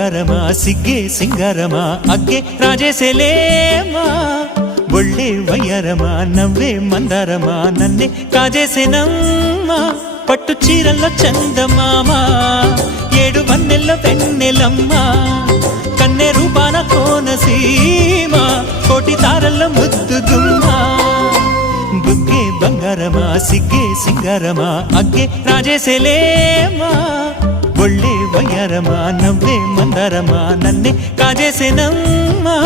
బంగారమా సిగ్గే సింగారమా అగ్గే రాజేసేలేమా ఒళ్ళే వయ్యారమా నవ్వే మందారమా నన్నే కాజేసేనమ్మా పట్టు చీరల్లో చందమామా ఏడు వన్నెల్లో వెన్నెలమ్మా కన్నె రూపాన కోనసీమ కోటి తారల్లో ముద్దుగుమ్మా బుగ్గే బంగారమా సిగ్గే సింగారమా అగ్గే రాజేసేలేమా ఒళ్ళే వయ్యారమా నవ్వే మందారమా నన్నే కాజేసేనమ్మా